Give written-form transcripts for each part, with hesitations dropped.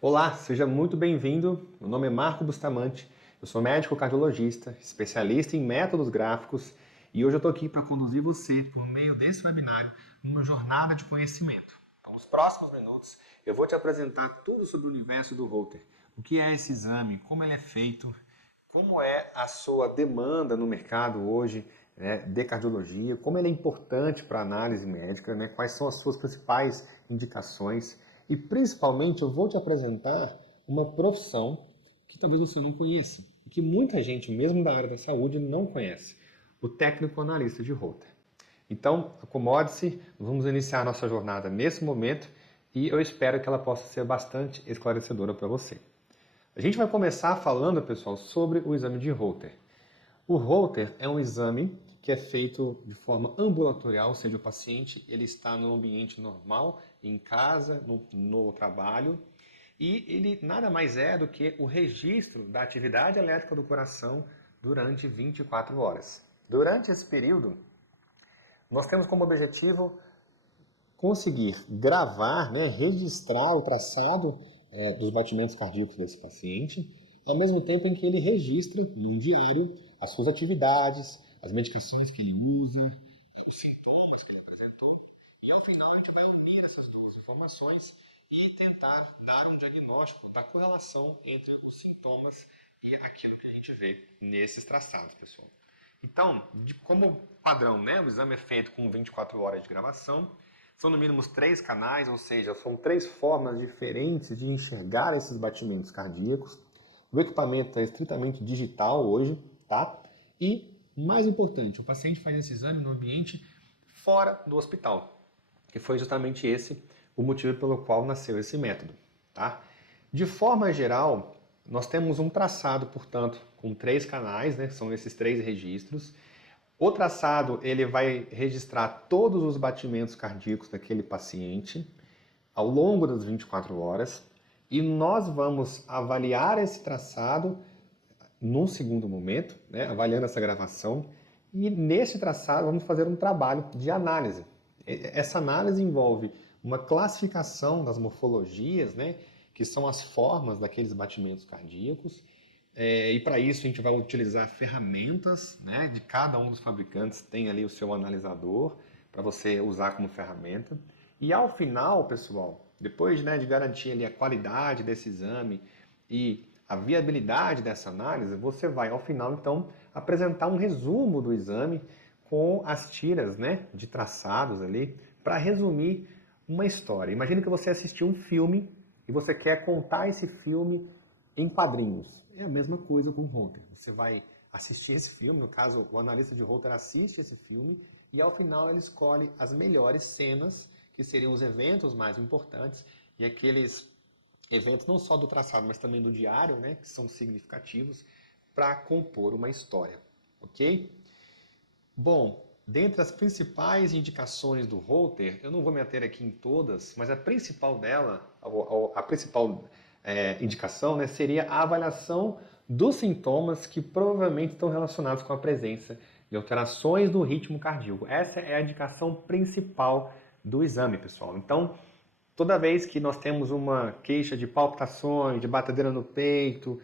Olá, seja muito bem-vindo. Meu nome é Marco Bustamante, eu sou médico cardiologista, especialista em métodos gráficos e hoje eu estou aqui para conduzir você, por meio desse webinário, numa jornada de conhecimento. Então, nos próximos minutos, eu vou te apresentar tudo sobre o universo do Holter, o que é esse exame, como ele é feito, como é a sua demanda no mercado hoje, né, de cardiologia, como ele é importante para a análise médica, né, quais são as suas principais indicações e principalmente eu vou te apresentar uma profissão que talvez você não conheça, e que muita gente, mesmo da área da saúde, não conhece, o técnico analista de Holter. Então, acomode-se, vamos iniciar nossa jornada nesse momento e eu espero que ela possa ser bastante esclarecedora para você. A gente vai começar falando, pessoal, sobre o exame de Holter. O Holter é um exame que é feito de forma ambulatorial, ou seja, o paciente ele está no ambiente normal, em casa, no trabalho, e ele nada mais é do que o registro da atividade elétrica do coração durante 24 horas. Durante esse período, nós temos como objetivo conseguir gravar, né, registrar o traçado dos batimentos cardíacos desse paciente, ao mesmo tempo em que ele registra num diário as suas atividades, as medicações que ele usa, os sintomas que ele apresentou, e ao final a gente vai unir essas duas informações e tentar dar um diagnóstico da correlação entre os sintomas e aquilo que a gente vê nesses traçados, pessoal. Então, como padrão, né, o exame é feito com 24 horas de gravação, são no mínimo 3 canais, ou seja, são 3 formas diferentes de enxergar esses batimentos cardíacos. O equipamento é estritamente digital hoje, tá? E, mais importante, o paciente faz esse exame no ambiente fora do hospital, que foi justamente esse o motivo pelo qual nasceu esse método, tá? De forma geral, nós temos um traçado, portanto, com 3 canais, né? São esses 3 registros. O traçado ele vai registrar todos os batimentos cardíacos daquele paciente ao longo das 24 horas e nós vamos avaliar esse traçado num segundo momento, né, avaliando essa gravação, e nesse traçado vamos fazer um trabalho de análise. Essa análise envolve uma classificação das morfologias, né, que são as formas daqueles batimentos cardíacos, e para isso a gente vai utilizar ferramentas, né, de cada um dos fabricantes tem ali o seu analisador para você usar como ferramenta. E ao final, pessoal, depois, né, de garantir ali a qualidade desse exame e a viabilidade dessa análise, você vai ao final então apresentar um resumo do exame com as tiras, né, de traçados ali para resumir uma história. Imagina que você assistiu um filme e você quer contar esse filme em quadrinhos. É a mesma coisa com o Holter. Você vai assistir esse filme, no caso, o analista de Holter assiste esse filme e ao final ele escolhe as melhores cenas, que seriam os eventos mais importantes e aqueles eventos não só do traçado, mas também do diário, né, que são significativos para compor uma história, ok? Bom, dentre as principais indicações do Holter, eu não vou me ater aqui em todas, mas a principal dela, a principal indicação, né, seria a avaliação dos sintomas que provavelmente estão relacionados com a presença de alterações do ritmo cardíaco. Essa é a indicação principal do exame, pessoal. Então, toda vez que nós temos uma queixa de palpitações, de batedeira no peito,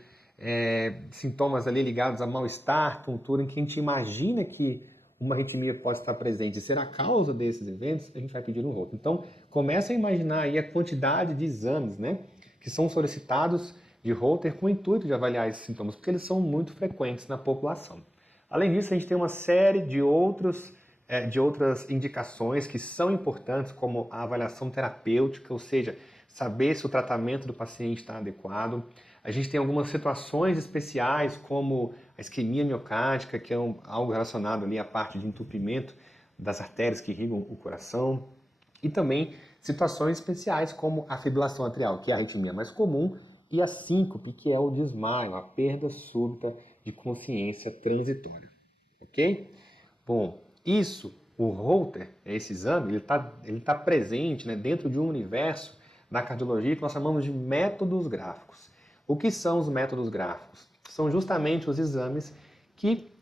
sintomas ali ligados a mal-estar, tontura, em que a gente imagina que uma arritmia pode estar presente e ser a causa desses eventos, a gente vai pedir um Holter. Então, começa a imaginar aí a quantidade de exames, né, que são solicitados de Holter com o intuito de avaliar esses sintomas, porque eles são muito frequentes na população. Além disso, a gente tem uma série de outras indicações que são importantes, como a avaliação terapêutica, ou seja, saber se o tratamento do paciente está adequado. A gente tem algumas situações especiais, como a isquemia miocárdica, que é algo relacionado ali à parte de entupimento das artérias que irrigam o coração. E também situações especiais, como a fibrilação atrial, que é a arritmia mais comum, e a síncope, que é o desmaio, a perda súbita de consciência transitória. Ok? Bom, o Holter, esse exame, ele tá presente, né, dentro de um universo da cardiologia que nós chamamos de métodos gráficos. O que são os métodos gráficos? São justamente os exames que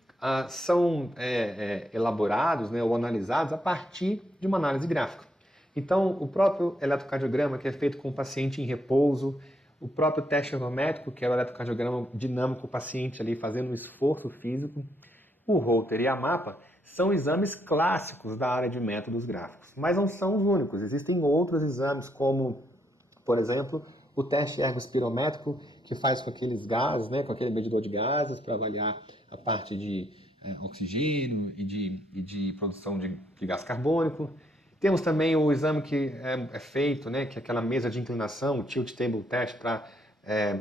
são elaborados, né, ou analisados a partir de uma análise gráfica. Então, o próprio eletrocardiograma, que é feito com o paciente em repouso, o próprio teste ergométrico, que é o eletrocardiograma dinâmico, o paciente ali fazendo um esforço físico, o Holter e a MAPA são exames clássicos da área de métodos gráficos, mas não são os únicos. Existem outros exames, como, por exemplo, o teste ergospirométrico, que faz com aqueles gases, né, com aquele medidor de gases, para avaliar a parte de oxigênio e de produção de gás carbônico. Temos também o exame que é feito, né, que é aquela mesa de inclinação, o tilt table test, para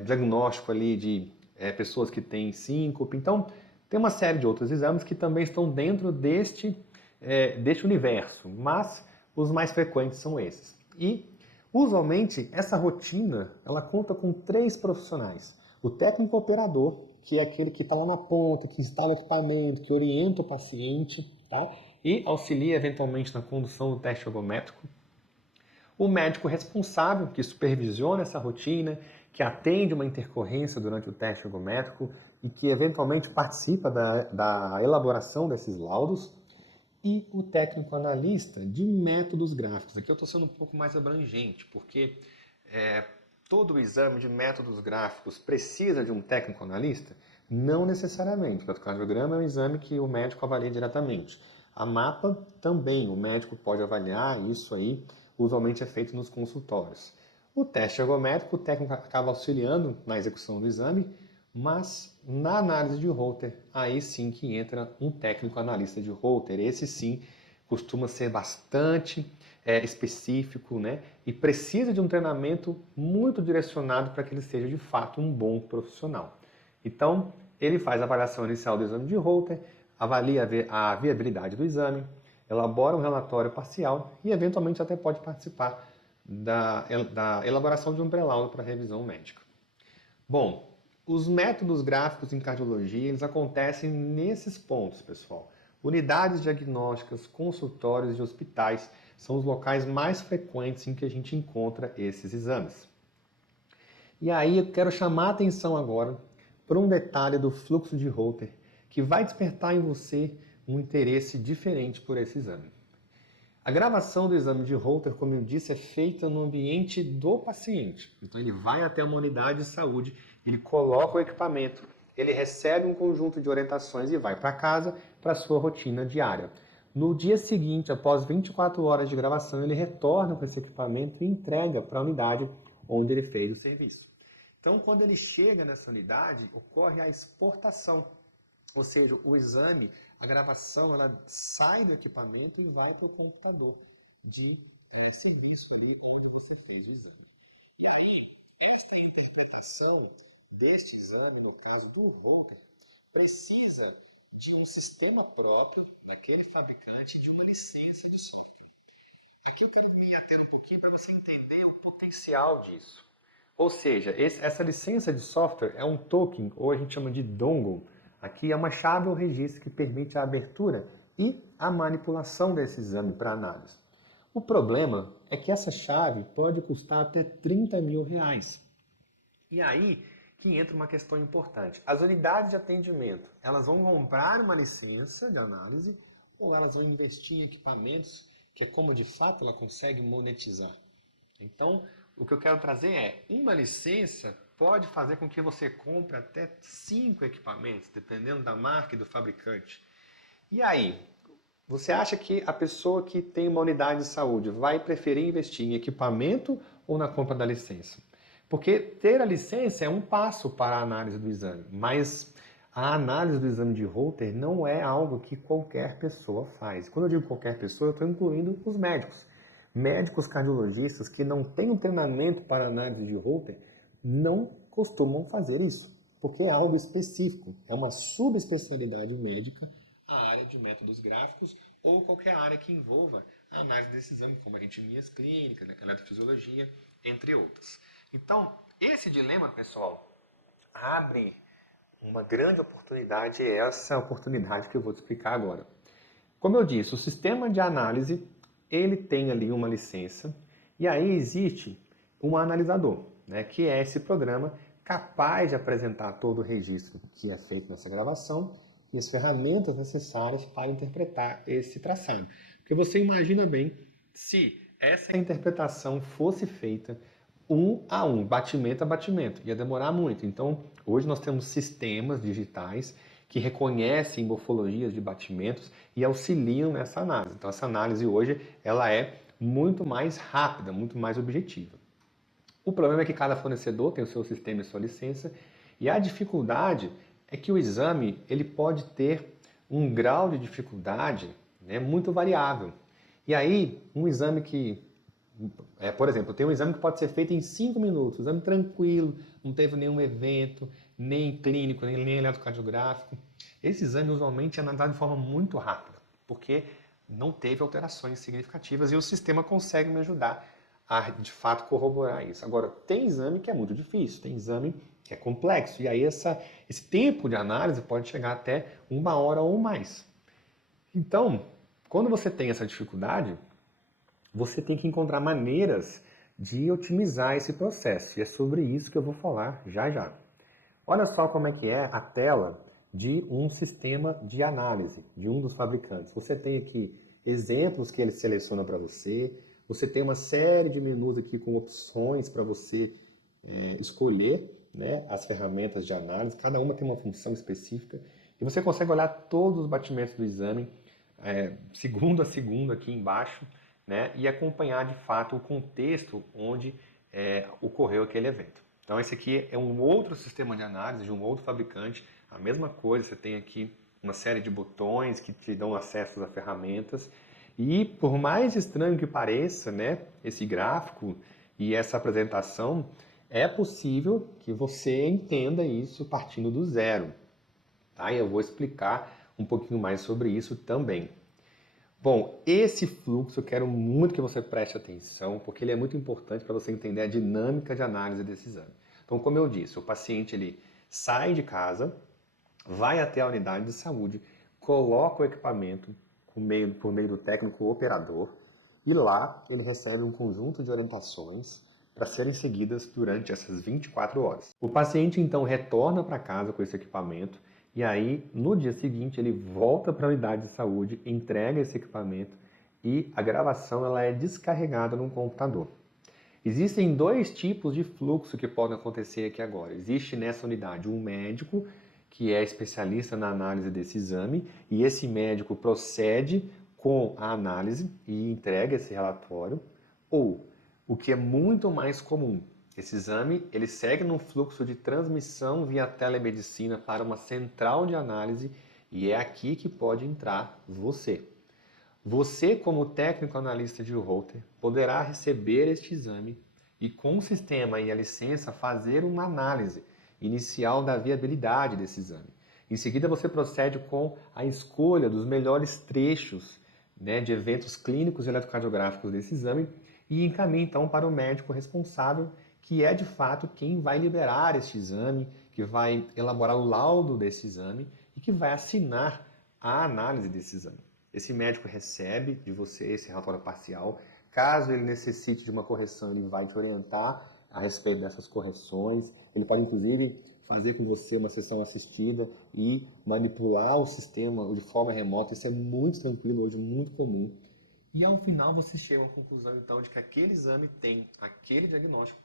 diagnóstico ali de pessoas que têm síncope. Então, tem uma série de outros exames que também estão dentro deste universo, mas os mais frequentes são esses. E, usualmente, essa rotina ela conta com 3 profissionais. O técnico operador, que é aquele que está lá na ponta, que instala o equipamento, que orienta o paciente, tá? E auxilia eventualmente na condução do teste ergométrico. O médico responsável, que supervisiona essa rotina, que atende uma intercorrência durante o teste ergométrico e que eventualmente participa da elaboração desses laudos. E o técnico analista de métodos gráficos. Aqui eu estou sendo um pouco mais abrangente, porque todo o exame de métodos gráficos precisa de um técnico analista? Não necessariamente. O eletrocardiograma é um exame que o médico avalia diretamente. A MAPA também, o médico pode avaliar, isso aí usualmente é feito nos consultórios. O teste ergométrico, o técnico acaba auxiliando na execução do exame, mas na análise de Holter, aí sim que entra um técnico analista de Holter. Esse sim costuma ser bastante específico, né? E precisa de um treinamento muito direcionado para que ele seja de fato um bom profissional. Então, ele faz a avaliação inicial do exame de Holter, avalia a viabilidade do exame, elabora um relatório parcial e eventualmente até pode participar da elaboração de um pré-laudo para revisão médica. Bom, os métodos gráficos em cardiologia, eles acontecem nesses pontos, pessoal. Unidades diagnósticas, consultórios e hospitais são os locais mais frequentes em que a gente encontra esses exames. E aí eu quero chamar a atenção agora para um detalhe do fluxo de Holter que vai despertar em você um interesse diferente por esse exame. A gravação do exame de Holter, como eu disse, é feita no ambiente do paciente. Então ele vai até uma unidade de saúde, ele coloca o equipamento, ele recebe um conjunto de orientações e vai para casa para a sua rotina diária. No dia seguinte, após 24 horas de gravação, ele retorna com esse equipamento e entrega para a unidade onde ele fez o serviço. Então, quando ele chega nessa unidade, ocorre a exportação. Ou seja, o exame, a gravação, ela sai do equipamento e vai para o computador de serviço ali onde você fez o exame. E aí, esta interpretação deste exame, no caso do Holter, precisa de um sistema próprio daquele fabricante de uma licença de software. Aqui eu quero me ater um pouquinho para você entender o potencial disso. Ou seja, essa licença de software é um token, ou a gente chama de dongle. Aqui é uma chave ou registro que permite a abertura e a manipulação desse exame para análise. O problema é que essa chave pode custar até R$30 mil. E aí que entra uma questão importante. As unidades de atendimento, elas vão comprar uma licença de análise ou elas vão investir em equipamentos que é como de fato ela consegue monetizar? Então, o que eu quero trazer é, uma licença pode fazer com que você compre até 5 equipamentos, dependendo da marca e do fabricante. E aí, você acha que a pessoa que tem uma unidade de saúde vai preferir investir em equipamento ou na compra da licença? Porque ter a licença é um passo para a análise do exame, mas a análise do exame de Holter não é algo que qualquer pessoa faz. Quando eu digo qualquer pessoa, eu estou incluindo os médicos. Médicos cardiologistas que não têm um treinamento para análise de Holter não costumam fazer isso, porque é algo específico, é uma subespecialidade médica a área de métodos gráficos ou qualquer área que envolva a análise desse exame, como arritmias clínicas, eletrofisiologia, entre outros. Então, esse dilema, pessoal, abre uma grande oportunidade, é essa oportunidade que eu vou te explicar agora. Como eu disse, o sistema de análise, ele tem ali uma licença, e aí existe um analisador, né, que é esse programa capaz de apresentar todo o registro que é feito nessa gravação e as ferramentas necessárias para interpretar esse traçado. Porque você imagina bem, se essa interpretação fosse feita um a um, batimento a batimento. Ia demorar muito. Então, hoje nós temos sistemas digitais que reconhecem morfologias de batimentos e auxiliam nessa análise. Então, essa análise hoje ela é muito mais rápida, muito mais objetiva. O problema é que cada fornecedor tem o seu sistema e sua licença, e a dificuldade é que o exame ele pode ter um grau de dificuldade, né, muito variável. E aí, um exame que, por exemplo, tem um exame que pode ser feito em 5 minutos, um exame tranquilo, não teve nenhum evento, nem clínico, nem eletrocardiográfico. Esse exame usualmente é analisado de forma muito rápida, porque não teve alterações significativas e o sistema consegue me ajudar a, de fato, corroborar isso. Agora, tem exame que é muito difícil, tem exame que é complexo, e aí esse tempo de análise pode chegar até 1 hora ou mais. Então, quando você tem essa dificuldade, você tem que encontrar maneiras de otimizar esse processo, e é sobre isso que eu vou falar já já. Olha só como é que é a tela de um sistema de análise de um dos fabricantes. Você tem aqui exemplos que ele seleciona para você, você tem uma série de menus aqui com opções para você escolher, né, as ferramentas de análise, cada uma tem uma função específica, e você consegue olhar todos os batimentos do exame, segundo a segundo aqui embaixo, né, e acompanhar de fato o contexto onde ocorreu aquele evento. Então esse aqui é um outro sistema de análise de um outro fabricante, a mesma coisa, você tem aqui uma série de botões que te dão acesso a ferramentas, e por mais estranho que pareça, né, esse gráfico e essa apresentação, é possível que você entenda isso partindo do zero. Tá? E eu vou explicar um pouquinho mais sobre isso também. Bom, esse fluxo eu quero muito que você preste atenção, porque ele é muito importante para você entender a dinâmica de análise desse exame. Então, como eu disse, o paciente ele sai de casa, vai até a unidade de saúde, coloca o equipamento por meio do técnico operador, e lá ele recebe um conjunto de orientações para serem seguidas durante essas 24 horas. O paciente então retorna para casa com esse equipamento e aí no dia seguinte ele volta para a unidade de saúde, entrega esse equipamento e a gravação ela é descarregada num computador. Existem 2 tipos de fluxo que podem acontecer aqui agora. Existe nessa unidade um médico que é especialista na análise desse exame e esse médico procede com a análise e entrega esse relatório, ou o que é muito mais comum, esse exame ele segue num fluxo de transmissão via telemedicina para uma central de análise e é aqui que pode entrar você. Você, como técnico analista de Holter, poderá receber este exame e com o sistema e a licença fazer uma análise inicial da viabilidade desse exame. Em seguida, você procede com a escolha dos melhores trechos, né, de eventos clínicos e eletrocardiográficos desse exame e encaminha então para o médico responsável, que é de fato quem vai liberar este exame, que vai elaborar o laudo desse exame e que vai assinar a análise desse exame. Esse médico recebe de você esse relatório parcial. Caso ele necessite de uma correção, ele vai te orientar a respeito dessas correções. Ele pode, inclusive, fazer com você uma sessão assistida e manipular o sistema de forma remota. Isso é muito tranquilo hoje, muito comum. E ao final você chega a uma conclusão, então, de que aquele exame tem aquele diagnóstico,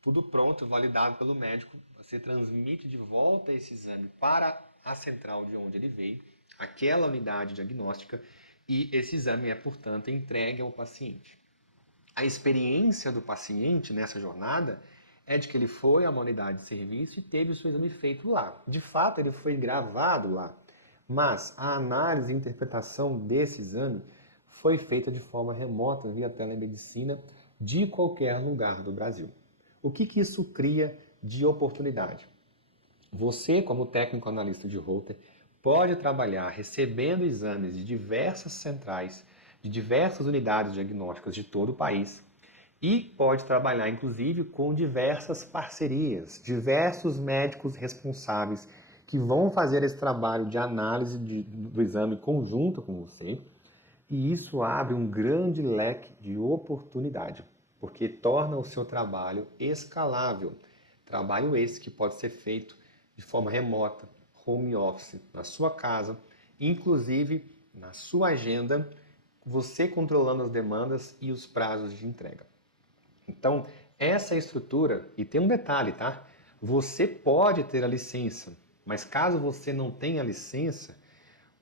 tudo pronto, validado pelo médico. Você transmite de volta esse exame para a central de onde ele veio, aquela unidade diagnóstica, e esse exame é, portanto, entregue ao paciente. A experiência do paciente nessa jornada é de que ele foi a uma unidade de serviço e teve o seu exame feito lá. De fato, ele foi gravado lá, mas a análise e interpretação desse exame foi feita de forma remota via telemedicina de qualquer lugar do Brasil. O que isso cria de oportunidade? Você, como técnico analista de Holter, pode trabalhar recebendo exames de diversas centrais, de diversas unidades diagnósticas de todo o país e pode trabalhar, inclusive, com diversas parcerias, diversos médicos responsáveis que vão fazer esse trabalho de análise do exame conjunto com você, e isso abre um grande leque de oportunidade, porque torna o seu trabalho escalável. Trabalho esse que pode ser feito de forma remota, home office, na sua casa, inclusive na sua agenda, você controlando as demandas e os prazos de entrega. Então, essa estrutura, e tem um detalhe, tá? Você pode ter a licença, mas caso você não tenha a licença,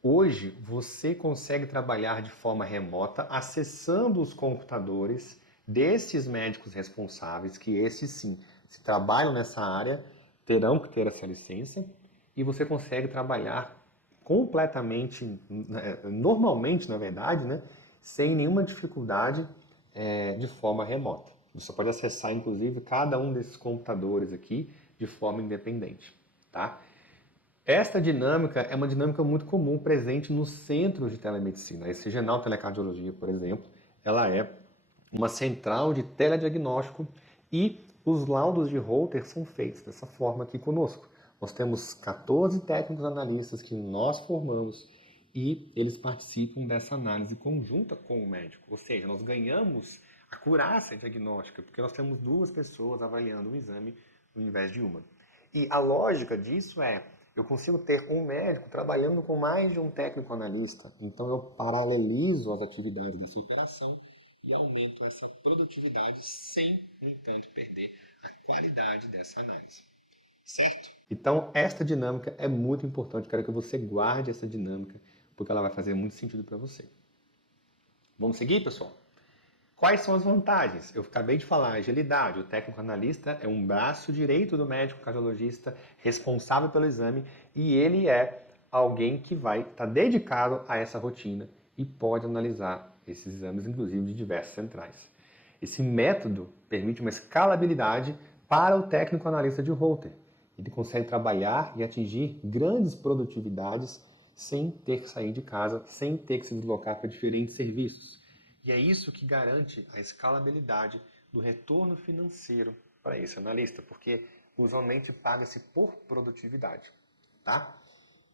hoje você consegue trabalhar de forma remota, acessando os computadores desses médicos responsáveis, que esses sim, se trabalham nessa área, terão que ter essa licença, e você consegue trabalhar completamente, normalmente na verdade, né, sem nenhuma dificuldade, de forma remota. Você pode acessar inclusive cada um desses computadores aqui de forma independente, tá? Esta dinâmica é uma dinâmica muito comum presente nos centros de telemedicina. A Regional Telecardiologia, por exemplo, ela é uma central de telediagnóstico e os laudos de Holter são feitos dessa forma aqui conosco. Nós temos 14 técnicos analistas que nós formamos e eles participam dessa análise conjunta com o médico. Ou seja, nós ganhamos a acurácia diagnóstica, porque nós temos duas pessoas avaliando o exame ao invés de uma. E a lógica disso é, eu consigo ter um médico trabalhando com mais de um técnico analista, então eu paralelizo as atividades dessa operação e aumento essa produtividade sem, no entanto, perder a qualidade dessa análise. Certo? Então, esta dinâmica é muito importante. Quero que você guarde essa dinâmica, porque ela vai fazer muito sentido para você. Vamos seguir, pessoal? Quais são as vantagens? Eu acabei de falar, agilidade. O técnico analista é um braço direito do médico cardiologista responsável pelo exame e ele é alguém que vai estar dedicado a essa rotina e pode analisar esses exames, inclusive de diversas centrais. Esse método permite uma escalabilidade para o técnico analista de Holter. Ele consegue trabalhar e atingir grandes produtividades sem ter que sair de casa, sem ter que se deslocar para diferentes serviços. E é isso que garante a escalabilidade do retorno financeiro para esse analista, porque usualmente paga-se por produtividade, tá?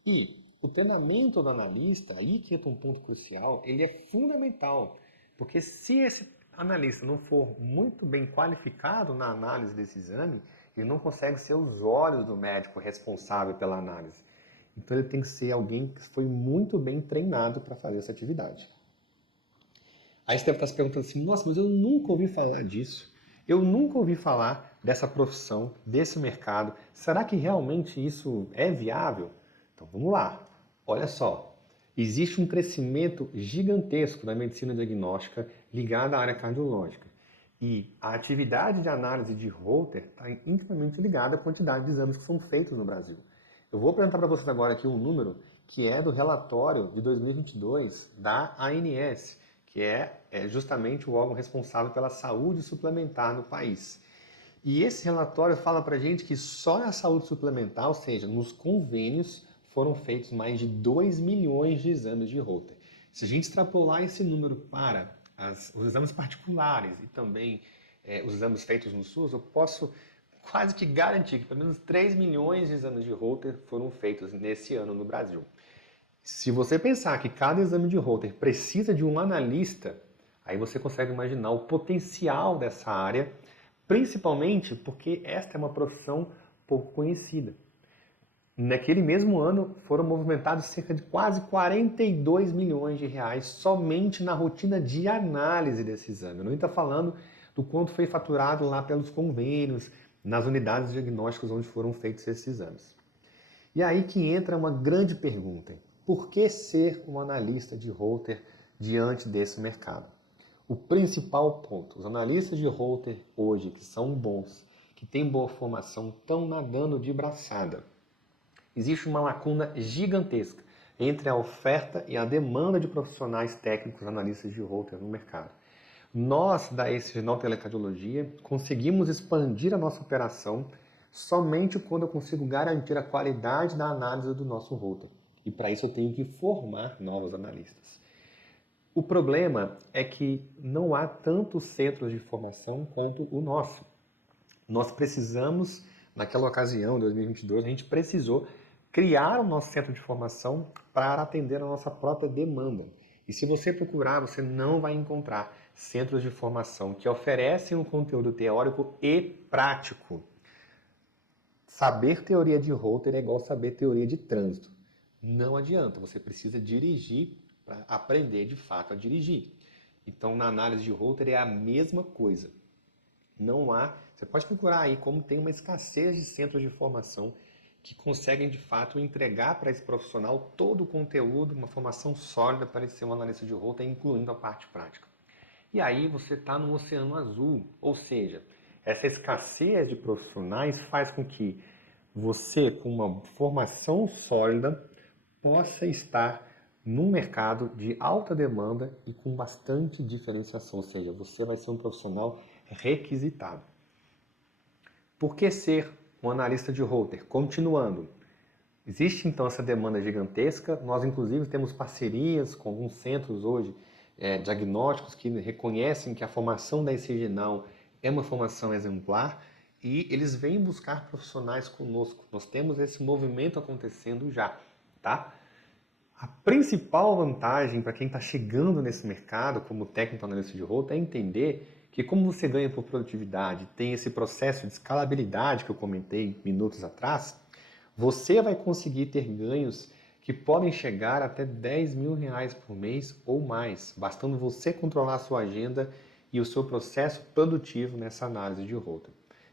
E o treinamento do analista, aí que entra um ponto crucial, ele é fundamental, porque se esse analista não for muito bem qualificado na análise desse exame, ele não consegue ser os olhos do médico responsável pela análise. Então ele tem que ser alguém que foi muito bem treinado para fazer essa atividade. Aí você deve estar se perguntando assim, nossa, mas eu nunca ouvi falar disso. Eu nunca ouvi falar dessa profissão, desse mercado. Será que realmente isso é viável? Então vamos lá. Olha só, existe um crescimento gigantesco da medicina diagnóstica ligada à área cardiológica. E a atividade de análise de Holter está intimamente ligada à quantidade de exames que são feitos no Brasil. Eu vou apresentar para vocês agora aqui um número que é do relatório de 2022 da ANS, que é justamente o órgão responsável pela saúde suplementar no país. E esse relatório fala para a gente que só na saúde suplementar, ou seja, nos convênios, foram feitos mais de 2 milhões de exames de Holter. Se a gente extrapolar esse número para os exames particulares e também os exames feitos no SUS, eu posso quase que garantir que pelo menos 3 milhões de exames de Holter foram feitos nesse ano no Brasil. Se você pensar que cada exame de Holter precisa de um analista, aí você consegue imaginar o potencial dessa área, principalmente porque esta é uma profissão pouco conhecida. Naquele mesmo ano, foram movimentados cerca de quase 42 milhões de reais somente na rotina de análise desse exame. Eu não estou falando do quanto foi faturado lá pelos convênios, nas unidades diagnósticas onde foram feitos esses exames. E aí que entra uma grande pergunta. Por que ser um analista de Holter diante desse mercado? O principal ponto, os analistas de Holter hoje, que são bons, que têm boa formação, estão nadando de braçada. Existe uma lacuna gigantesca entre a oferta e a demanda de profissionais técnicos analistas de Holter no mercado. Nós, da Regional Telecardiologia, conseguimos expandir a nossa operação somente quando eu consigo garantir a qualidade da análise do nosso Holter. E para isso eu tenho que formar novos analistas. O problema é que não há tantos centros de formação quanto o nosso. Nós precisamos, naquela ocasião, em 2022, a gente precisou criar o nosso centro de formação para atender a nossa própria demanda. E se você procurar, você não vai encontrar centros de formação que oferecem um conteúdo teórico e prático. Saber teoria de Holter é igual saber teoria de trânsito. Não adianta, você precisa dirigir para aprender de fato a dirigir. Então, na análise de Holter é a mesma coisa. Não há, você pode procurar aí como tem uma escassez de centros de formação que conseguem de fato entregar para esse profissional todo o conteúdo, uma formação sólida para ele ser um analista de rota, incluindo a parte prática. E aí você está no oceano azul, ou seja, essa escassez de profissionais faz com que você, com uma formação sólida, possa estar num mercado de alta demanda e com bastante diferenciação, ou seja, você vai ser um profissional requisitado. Por que ser um analista de router? Continuando, existe então essa demanda gigantesca, nós inclusive temos parcerias com alguns centros hoje diagnósticos que reconhecem que a formação da ECG Now é uma formação exemplar e eles vêm buscar profissionais conosco. Nós temos esse movimento acontecendo já, tá? A principal vantagem para quem está chegando nesse mercado como técnico analista de rota é entender que como você ganha por produtividade, tem esse processo de escalabilidade que eu comentei minutos atrás, você vai conseguir ter ganhos que podem chegar até R$ 10.000 por mês ou mais, bastando você controlar a sua agenda e o seu processo produtivo nessa análise de rota.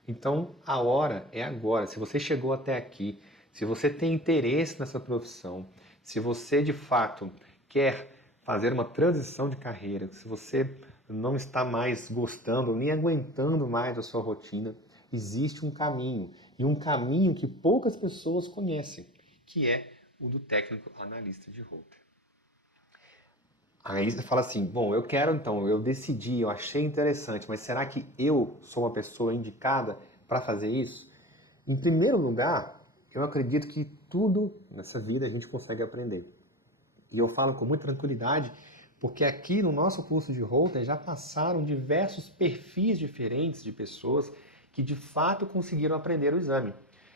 Então, a hora é agora. Se você chegou até aqui, se você tem interesse nessa profissão, se você de fato quer fazer uma transição de carreira, se você não está mais gostando, nem aguentando mais a sua rotina, existe um caminho. E um caminho que poucas pessoas conhecem, que é o do técnico analista de router. Aí você fala assim, bom, eu quero então, eu decidi, eu achei interessante, mas será que eu sou uma pessoa indicada para fazer isso? Em primeiro lugar, eu acredito que tudo nessa vida a gente consegue aprender. E eu falo com muita tranquilidade, porque aqui no nosso curso de router já passaram diversos perfis diferentes de pessoas que de fato conseguiram aprender o exame.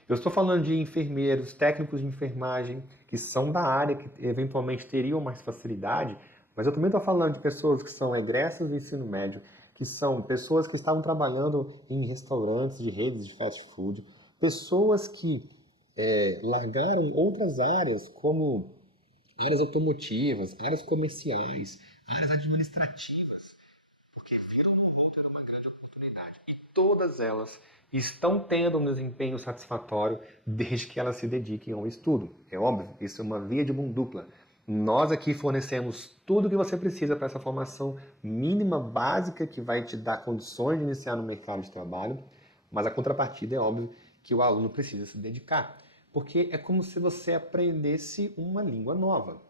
Eu estou falando de enfermeiros, técnicos de enfermagem, que são da área, que eventualmente teriam mais facilidade, mas eu também estou falando de pessoas que são egressas do ensino médio, que são pessoas que estavam trabalhando em restaurantes de redes de fast food, pessoas que largaram outras áreas, como áreas automotivas, áreas comerciais, áreas administrativas, porque viram no router uma grande oportunidade. E todas elas estão tendo um desempenho satisfatório desde que elas se dediquem ao estudo. É óbvio, isso é uma via de mão dupla. Nós aqui fornecemos tudo o que você precisa para essa formação mínima, básica, que vai te dar condições de iniciar no mercado de trabalho, mas a contrapartida é óbvio que o aluno precisa se dedicar, porque é como se você aprendesse uma língua nova.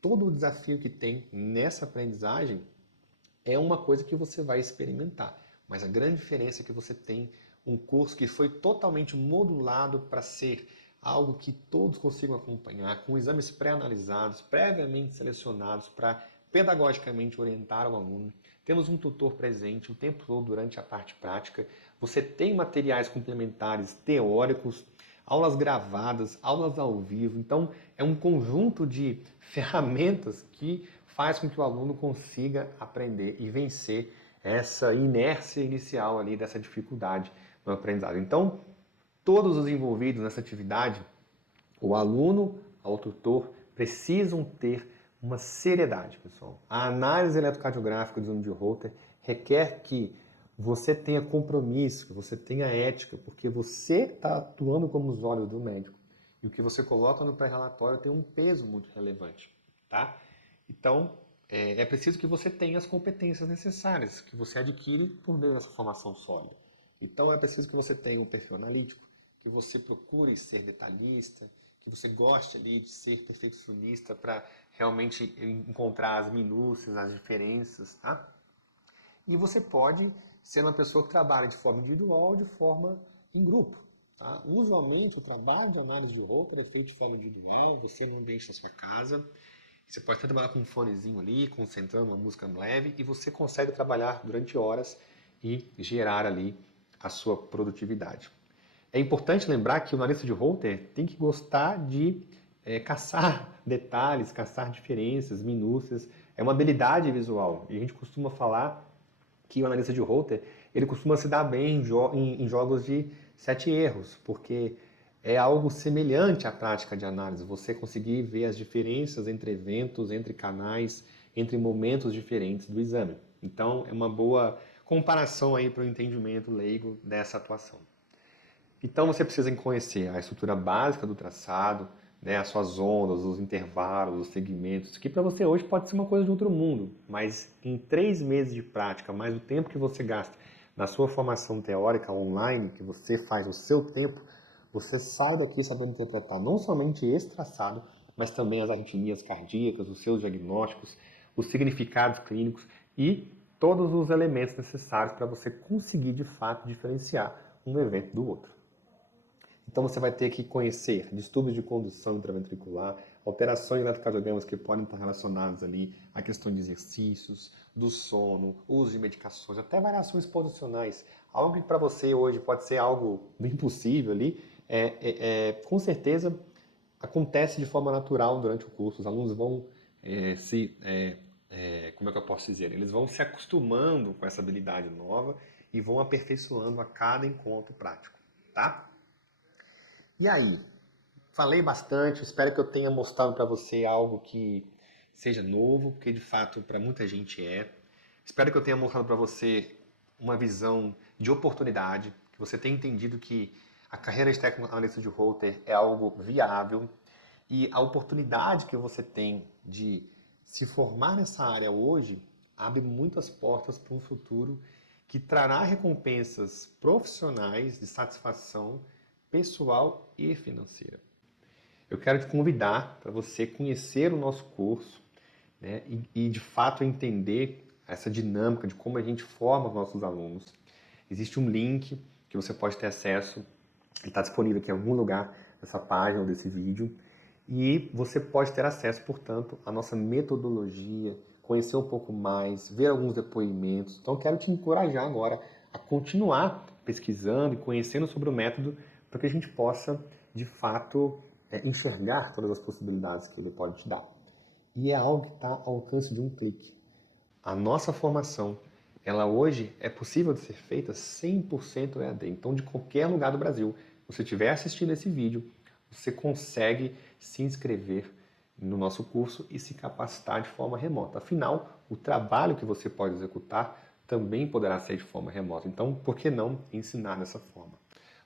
Todo o desafio que tem nessa aprendizagem é uma coisa que você vai experimentar, mas a grande diferença é que você tem um curso que foi totalmente modulado para ser algo que todos consigam acompanhar, com exames pré-analisados, previamente selecionados para pedagogicamente orientar o aluno. Temos um tutor presente o tempo todo durante a parte prática. Você tem materiais complementares teóricos, aulas gravadas, aulas ao vivo. Então, é um conjunto de ferramentas que faz com que o aluno consiga aprender e vencer essa inércia inicial ali dessa dificuldade no aprendizado. Então, todos os envolvidos nessa atividade, o aluno ao tutor, precisam ter uma seriedade, pessoal. A análise eletrocardiográfica do exame de Holter requer que você tenha compromisso, que você tenha ética, porque você está atuando como os olhos do médico. E o que você coloca no pré-relatório tem um peso muito relevante, tá? Então, é preciso que você tenha as competências necessárias, que você adquire por meio dessa formação sólida. Então, é preciso que você tenha um perfil analítico, que você procure ser detalhista, que você goste ali de ser perfeccionista para realmente encontrar as minúcias, as diferenças, tá? E você pode ser uma pessoa que trabalha de forma individual ou de forma em grupo. Tá? Usualmente, o trabalho de análise de roupa é feito de forma individual, você não deixa a sua casa. Você pode até trabalhar com um fonezinho ali, concentrando uma música leve, e você consegue trabalhar durante horas e gerar ali a sua produtividade. É importante lembrar que o analista de router tem que gostar de caçar detalhes, caçar diferenças, minúcias. É uma habilidade visual. E a gente costuma falar que o analista de router ele costuma se dar bem em jogos de 7 erros, porque é algo semelhante à prática de análise. Você conseguir ver as diferenças entre eventos, entre canais, entre momentos diferentes do exame. Então, é uma boa comparação aí para o entendimento leigo dessa atuação. Então você precisa conhecer a estrutura básica do traçado, né, as suas ondas, os intervalos, os segmentos. Isso aqui para você hoje pode ser uma coisa de outro mundo, mas em 3 meses de prática, mais o tempo que você gasta na sua formação teórica online, que você faz no seu tempo, você sai daqui sabendo interpretar não somente esse traçado, mas também as arritmias cardíacas, os seus diagnósticos, os significados clínicos e todos os elementos necessários para você conseguir de fato diferenciar um evento do outro. Então você vai ter que conhecer distúrbios de condução intraventricular, alterações eletrocardiogramas que podem estar relacionadas ali à questão de exercícios, do sono, uso de medicações, até variações posicionais. Algo que para você hoje pode ser algo bem possível ali, com certeza acontece de forma natural durante o curso. Os alunos vão como é que eu posso dizer? Eles vão se acostumando com essa habilidade nova e vão aperfeiçoando a cada encontro prático, tá? E aí, falei bastante, espero que eu tenha mostrado para você algo que seja novo, porque de fato para muita gente é. Espero que eu tenha mostrado para você uma visão de oportunidade, que você tenha entendido que a carreira de técnico analista de Holter é algo viável e a oportunidade que você tem de se formar nessa área hoje abre muitas portas para um futuro que trará recompensas profissionais de satisfação pessoal e financeira. Eu quero te convidar para você conhecer o nosso curso, né, e de fato entender essa dinâmica de como a gente forma os nossos alunos. Existe um link que você pode ter acesso, ele está disponível aqui em algum lugar dessa página ou desse vídeo, e você pode ter acesso, portanto, à nossa metodologia, conhecer um pouco mais, ver alguns depoimentos. Então, quero te encorajar agora a continuar pesquisando e conhecendo sobre o método para que a gente possa, de fato, enxergar todas as possibilidades que ele pode te dar. E é algo que está ao alcance de um clique. A nossa formação, ela hoje é possível de ser feita 100% EAD. Então, de qualquer lugar do Brasil, se você estiver assistindo esse vídeo, você consegue se inscrever no nosso curso e se capacitar de forma remota. Afinal, o trabalho que você pode executar também poderá ser de forma remota. Então, por que não ensinar dessa forma?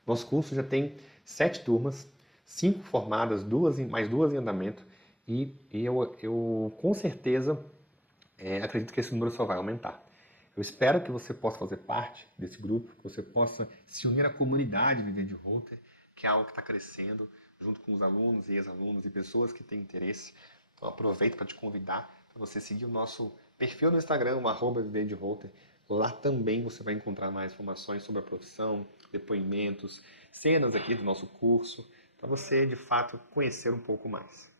Nosso curso já tem 7 turmas, 5 formadas, mais 2 em andamento, e eu com certeza acredito que esse número só vai aumentar. Eu espero que você possa fazer parte desse grupo, que você possa se unir à comunidade Viver de Holter, que é algo que está crescendo, junto com os alunos e ex-alunos e pessoas que têm interesse. Então aproveito para te convidar para você seguir o nosso perfil no Instagram, @Viver de Holter. Lá também você vai encontrar mais informações sobre a profissão, depoimentos, cenas aqui do nosso curso, para você de fato conhecer um pouco mais.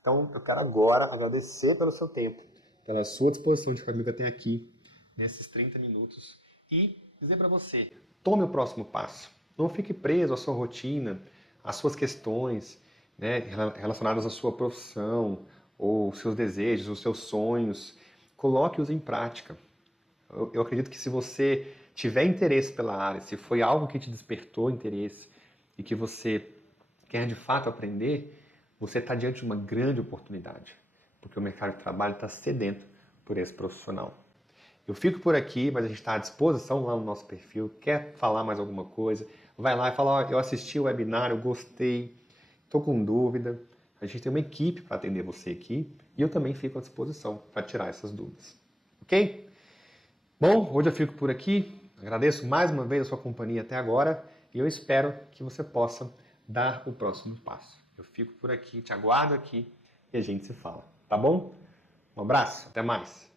Então eu quero agora agradecer pelo seu tempo, pela sua disposição de ficar comigo até aqui, nesses 30 minutos, e dizer para você, tome o próximo passo. Não fique preso à sua rotina, às suas questões, né, relacionadas à sua profissão, ou seus desejos, os seus sonhos. Coloque-os em prática. Eu acredito que se você tiver interesse pela área, se foi algo que te despertou interesse e que você quer de fato aprender, você está diante de uma grande oportunidade, porque o mercado de trabalho está sedento por esse profissional. Eu fico por aqui, mas a gente está à disposição lá no nosso perfil. Quer falar mais alguma coisa? Vai lá e fala, eu assisti o webinar, eu gostei, estou com dúvida. A gente tem uma equipe para atender você aqui e eu também fico à disposição para tirar essas dúvidas. Ok? Bom, hoje eu fico por aqui. Agradeço mais uma vez a sua companhia até agora e eu espero que você possa dar o próximo passo. Eu fico por aqui, te aguardo aqui e a gente se fala, tá bom? Um abraço, até mais!